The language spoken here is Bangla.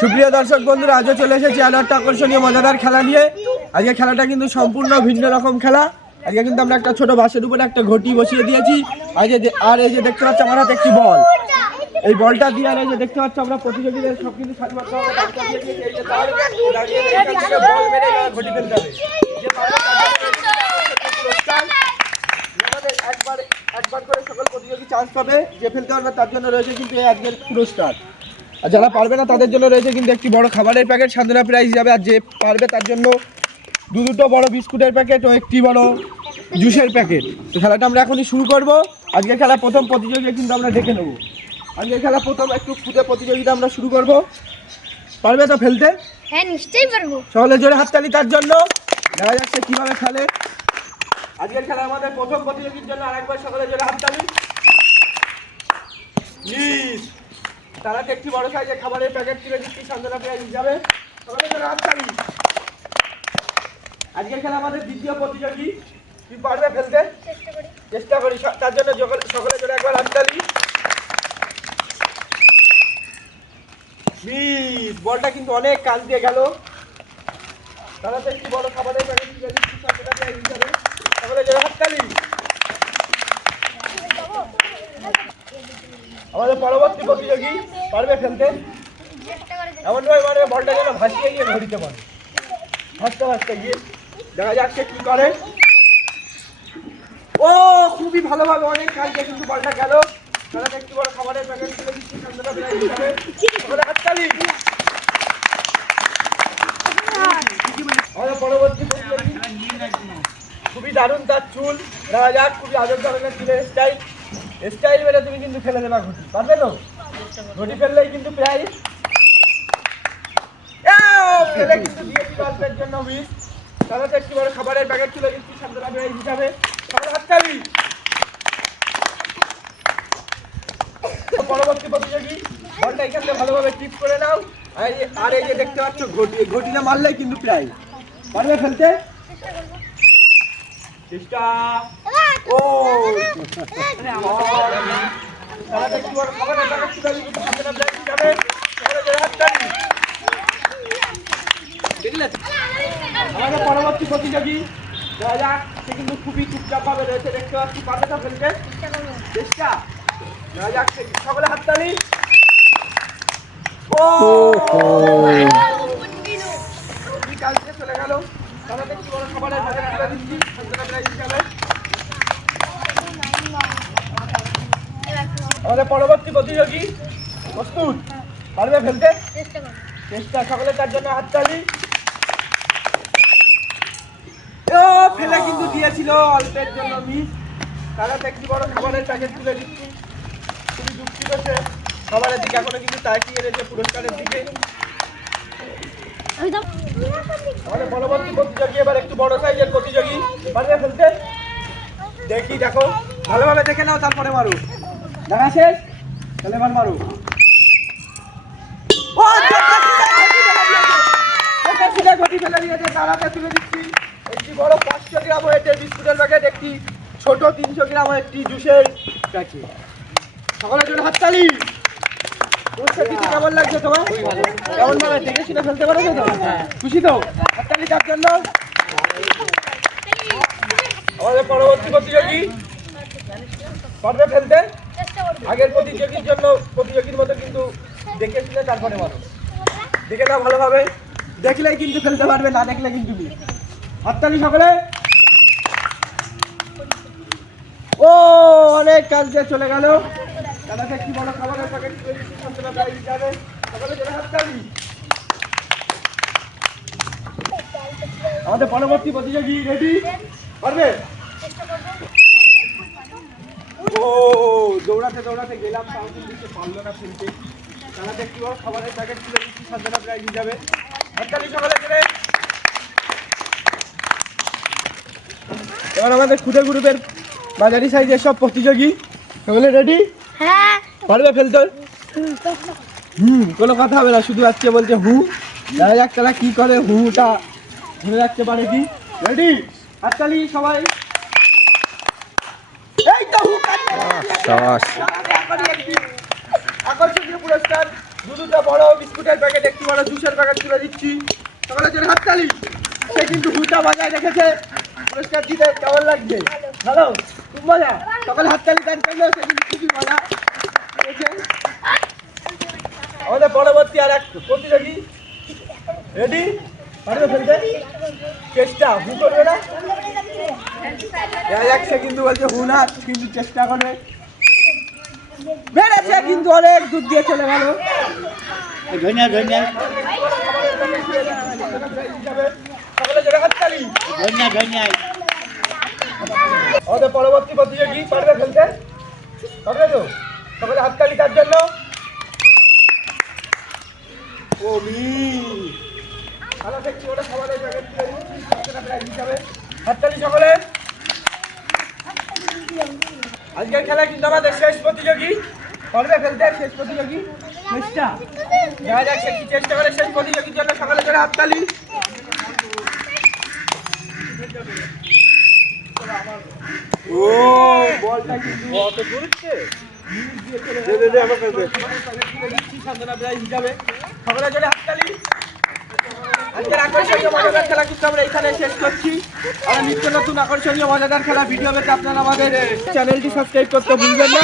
সুপ্রিয় দর্শক বন্ধুরা, আজও চলে এসেছি আরো একটা আকর্ষণীয় মজাদার খেলা নিয়ে। আজকে খেলাটা কিন্তু সম্পূর্ণ ভিন্ন রকম খেলা। আজকে কিন্তু আমরা একটা ছোট বাঁশের উপরে একটা ঘটি বসিয়ে দিয়েছি। আর এই যে দেখতে পাচ্ছ আমার হাতে একটি বল, এই বলটা দিয়ে আর এই যে দেখতে পাচ্ছ আমরা প্রতিযোগীদের সব কিন্তু সারিবদ্ধভাবে দাঁড় করিয়ে দিয়েছি। এই যে দাঁড়িয়ে এখান থেকে বল মেরে ঘটি ফেলতে হবে। যে পারবে পুরস্কার একবার করে সকল প্রতিযোগী চান্স পাবে। যে ফেলতে পারবে তার জন্য রয়েছে কিন্তু আজকের পুরস্কার। আর যারা পারবে না তাদের জন্য রয়েছে কিন্তু একটি বড় খাবারের প্যাকেট সান্ত্বনা প্রাইজ যাবে। আর যে পারবে তার জন্য দুটো বড় বিস্কুটের প্যাকেট ও একটি বড় জুসের প্যাকেট। তো খেলাটা আমরা এখনই শুরু করব। আজকে খেলা প্রথম প্রতিযোগী কিন্তু আমরা দেখে নেব। আজকে খেলা প্রথম একটু ফুটে প্রতিযোগিতা আমরা শুরু করব। পারবে তো ফেলতে? হ্যাঁ, নিশ্চয়ই পারবো। সকলে জোরে হাততালি তার জন্য। দেখা যাচ্ছে কিভাবে খেলে। আজকের খেলা আমাদের প্রথম প্রতিযোগীর জন্য আরেকবার সকলে জোরে হাততালি। প্লিজ তারাকে একটি বড় সাইজের খাবারের প্যাকেট তুলে দিচ্ছি সান্ত্বনা প্রাইজ হিসাবে। সকলে জোরে হাততালি। আজকের খেলা আমাদের দ্বিতীয় প্রতিযোগী। কি পারবে ফেলতে? চেষ্টা করি তার জন্য সকলে জোরে একবার হাততালি। প্লিজ বলটা কিন্তু অনেক কাল দিয়ে গেল। তারাতে একটি বড় খাবারের প্যাকেট তুলে দিচ্ছি সান্ত্বনা প্রাইজ হিসাবে। সকলে জোরে হাততালি। আমাদের পরবর্তী প্রতিযোগী পারবে ফেলতে? এমনভাবে মানে বলটা যেন ভাসিয়ে গিয়ে ঘড়িতে পারে, ভাসতে গিয়ে। দেখা যাক সে কি করে। ও খুবই ভালোভাবে অনেক কালকে কিন্তু বলটা গেল। তারা একটু বড় খাবারের প্যাকেট তুলে দিচ্ছি সান্ত্বনা প্রাইজ হিসাবে। হাততালি। আমাদের পরবর্তী প্রতিযোগী খুবই দারুণ তার চুল। দেখা যাক খুবই আদর ধরনের চুলের স্টাইল মেরে তুমি কিন্তু ফেলে দেবা ঘটি। পারবে তো? ঘটি ফেললেই কিন্তু প্রাইজ ফেলে কিন্তু দিয়েছি গল্পের জন্য মিস। তাহলে তো একটি বড় খাবারের প্যাকেট তুলে দিচ্ছি সান্ত্বনা প্রাইজ হিসাবে। তাহলে হাততালি। পরবর্তী প্রতিযোগী বলটা এখান থেকে ভালোভাবে টিপ করে নাও। আর এই যে দেখতে পাচ্ছ ঘটিটা মারলেই কিন্তু প্রাইজ। পারবে ফেলতে? চেষ্টা। ও তাহলে একটু বড় খাবারের প্যাকেট তুলে দিচ্ছি সান্ত্বনা প্রাইজ হিসাবে। আমাদের পরবর্তী প্রতিযোগী দেখা যাক, সে কিন্তু খুবই চুপচাপ ভাবে রয়েছে। দেখতে পাচ্ছি পারবে তো ফেলতে? চেষ্টা। দেখা যাক সকলে হাততালি। ও কালকে চলে গেল। তাহলে একটু বড় খাবারের প্যাকেট তুলে দিচ্ছি সান্ত্বনা প্রাইজ হিসাবে। আমাদের পরবর্তী প্রতিযোগী প্রস্তুত? পারবে ফেলতে? চেষ্টা। সকলে তার জন্য হাততালি। ফেলে কিন্তু দিয়েছিল অল্পের জন্য মিস। তারা একটি বড় খাবারের প্যাকেট তুলে দিচ্ছি। খুবই দুঃখিত সে খাবারের দিকে এখনো কিন্তু তাকিয়ে রয়েছে পুরস্কারের দিকে। আমাদের পরবর্তী প্রতিযোগী এবার একটু বড় সাইজের প্রতিযোগী। পারবে ফেলতে? দেখি, দেখো ভালোভাবে দেখে নাও, তারপরে মারো। দেখা শেষ, তাহলে এবার মারো। ঘটি ফেলে দিয়েছে। তারাতে তুলে দিচ্ছি একটি বড় 500 গ্রাম ওয়েটের বিস্কুটের প্যাকেট, একটি ছোট 300 গ্রাম একটি জুসের প্যাকেট। সকলের জন্য হাততালি। কেমন লাগছে তোমার? কেমন ভাবে দেখে শুনে ফেলতে পারছো তো? খুশি তো? হাততালি তার জন্য। আমাদের পরবর্তী প্রতিযোগী পারবে ফেলতে? আগের প্রতিযোগীর মতো কিন্তু দেখে শুনে তারপরে মানুষ দেখে নাও ভালোভাবে। দেখলেই কিন্তু ফেলতে পারবে, না দেখলে কিন্তু হাততালি সকলে। ও অনেক কাজ দিয়ে চলে গেল। তাদেরকে কি বড় খাবারের প্যাকেট যাবে। সকলে চলে হাততালি। আমাদের পরবর্তী প্রতিযোগী রেডি? পারবে? ও দৌড়াতে দৌড়াতে গেলাম, তাও কিন্তু সে পারলো না ফেলতে। তাদেরকে কি বড় খাবারের প্যাকেট তুলে দিচ্ছি সান্ত্বনা প্রাইজ হিসাবে। হাততালি সকলে চলে। এবার আমাদের ক্ষুদে গ্রুপের বাজারি সাইজের সব প্রতিযোগী সকলে রেডি? হ্যাঁ। পারবে ফেলতে? কোনো কথা হবে না, শুধু আজকে বলছে হু। দেখা যাক তারা কি করে, হুটা ধরে রাখতে পারে কি। রেডি? হাততালি সবাই। এই তো হু আকর্ষণীয় পুরস্কার দুটো বড় বিস্কুটের প্যাকেট, একটি বড় জুসের প্যাকেট তুলে দিচ্ছি। সকলের জন্য হাততালি। সে কিন্তু হুটা বাজায় রেখেছে, পুরস্কার দিতে কেমন লাগছে? ভালো, খুব মজা। সকলে হাততালি দান করলে সে কিন্তু খুবই মজা পেয়েছে। আমাদের পরবর্তী আর এক প্রতিযোগী রেডি, পারবে ফেলতে? চেষ্টা হু করবে না, সে কিন্তু বলছে হু না, কিন্তু চেষ্টা করবে। বেড়েছে কিন্তু অনেক দূর দিয়ে চলে গেল। আমাদের পরবর্তী প্রতিযোগী পারবে ফেলতে? পারবে তো? সকলে হাততালি তার জন্য। হাততালি সকলে। আজকের খেলা কিন্তু আমাদের শেষ প্রতিযোগী পারবে ফেলতে, শেষ প্রতিযোগী চেষ্টা, দেখা যাক সে কি চেষ্টা করে। শেষ প্রতিযোগীর জন্য সকলের জন্য হাততালি। ও বলটা কিন্তু অত দূরছে, সান্ত্বনা প্রাইজ হিসাবে সকলের জন্য হাততালি। আজকের আকর্ষণীয় মজাদার খেলা কিন্তু আমরা এখানে শেষ করছি। আর নিত্য নতুন আকর্ষণীয় মজাদার খেলা ভিডিও পেতে আপনারা আমাদের চ্যানেলটি সাবস্ক্রাইব করতে ভুলবেন না।